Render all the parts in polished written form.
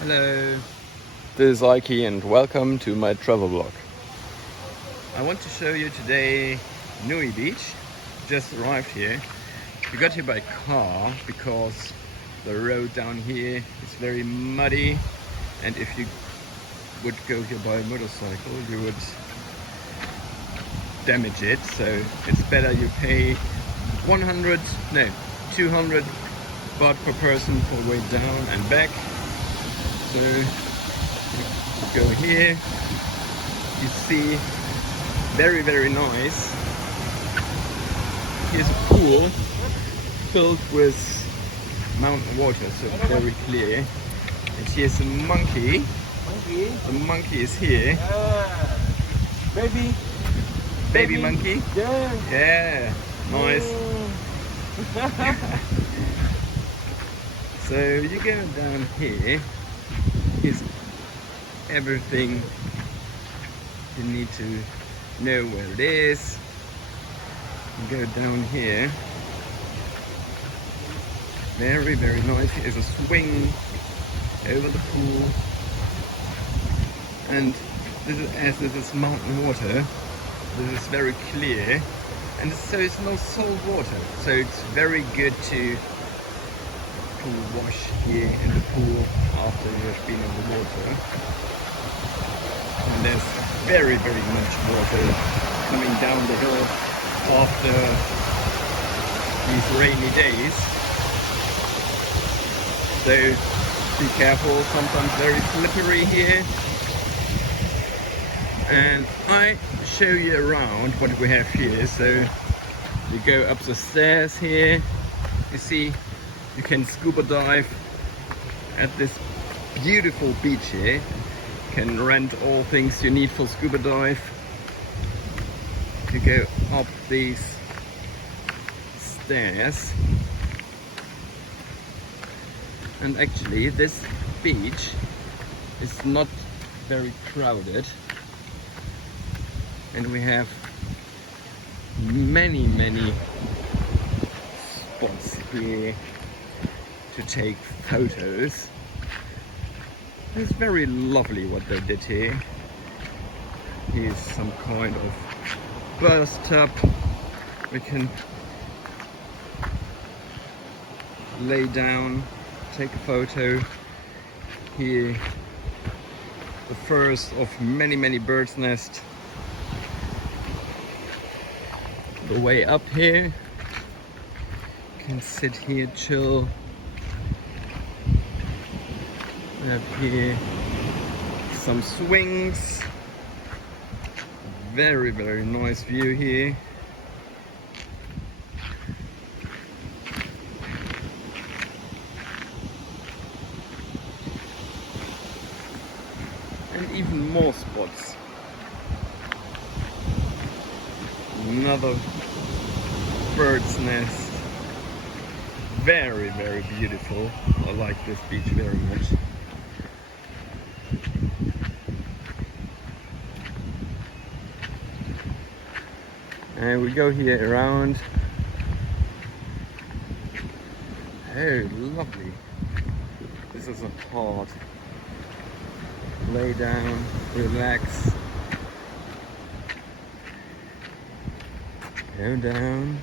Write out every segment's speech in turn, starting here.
Hello. This is Aiki and welcome to my travel vlog. I want to show you today Nui Beach. Just arrived here. We got here by car because the road down here is very muddy, and if you would go here by motorcycle you would damage it, so it's better you pay 200 baht per person for way down and back. So you go here, you see, very nice. Here's a pool filled with mountain water, so very clear. And here's a monkey. The monkey is here. Baby monkey? Yeah, nice. So you go down here, here's everything you need to know where it is. You go down here, very nice. Here's a swing over the pool, and as this is mountain water, this is very clear, and so it's no salt water, so it's very good to wash here in the pool after you have been in the water. And there's very much water coming down the hill after these rainy days, so be careful, sometimes very slippery here. And I show you around what we have here. So you go up the stairs here, you see you can scuba dive at this beautiful beach here. You can rent all things you need for scuba dive. You go up these stairs, and actually this beach is not very crowded, and we have many spots here to take photos. It's very lovely what they did here. Here's some kind of bathtub. We can lay down, take a photo. Here, the first of many birds' nests. The way up here, you can sit here, chill. We have here some swings. Very nice view here. And even more spots. Another bird's nest. Very beautiful. I like this beach very much. And we go here around. Oh, lovely. This is a part. Lay down, relax. Go down.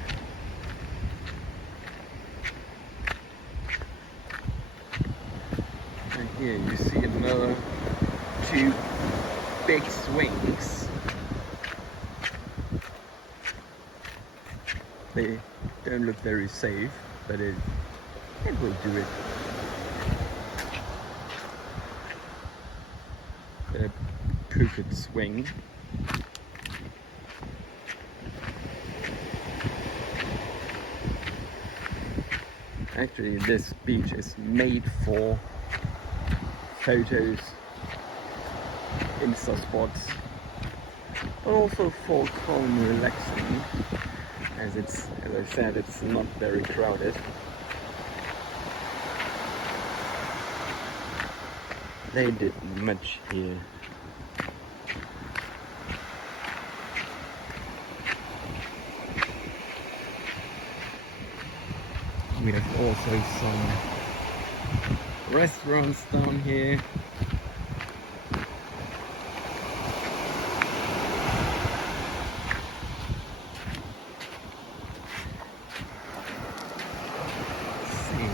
And here you see another two big swings. They don't look very safe, but it will do it. The Phuket swing. Actually, this beach is made for photos, Insta spots, but also for calm relaxing. As I said, it's not very crowded. They did much here. We have also some restaurants down here.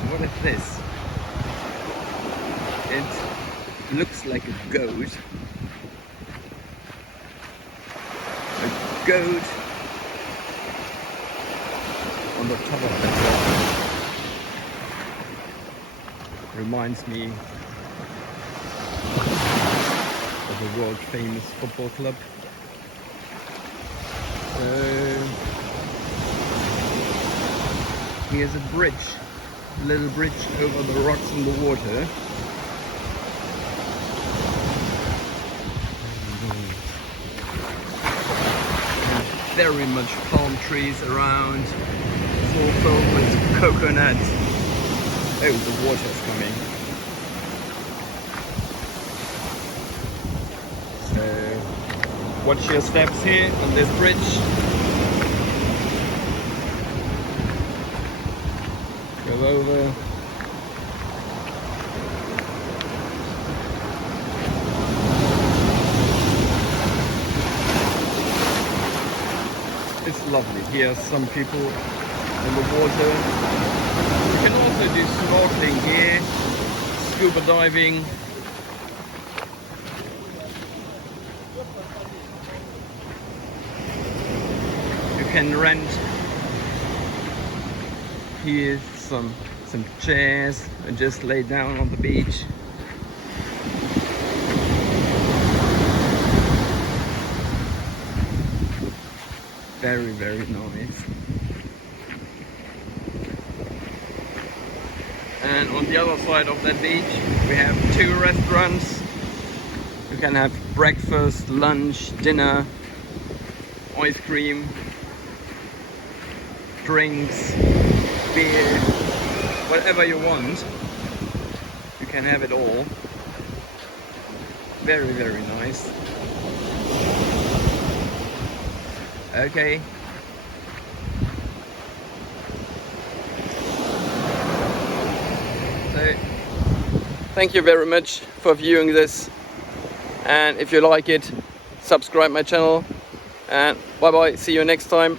What is this? It looks like a goat. A goat on the top of the rock. Reminds me of a world famous football club. So here's a bridge. A little bridge over the rocks in the water. Very much palm trees around. It's all filled with coconuts. Oh, the water's coming. So watch your steps here on this bridge. Go over. It's lovely. Here are some people in the water. You can also do snorkeling here, scuba diving. You can rent here some chairs and just lay down on the beach. Very, very nice. And on the other side of that beach we have 2 restaurants. You can have breakfast, lunch, dinner, ice cream, drinks, beer, whatever you want. You can have it all. Very, very nice. Okay. So, thank you very much for viewing this, and if you like it, subscribe my channel, and bye bye, see you next time.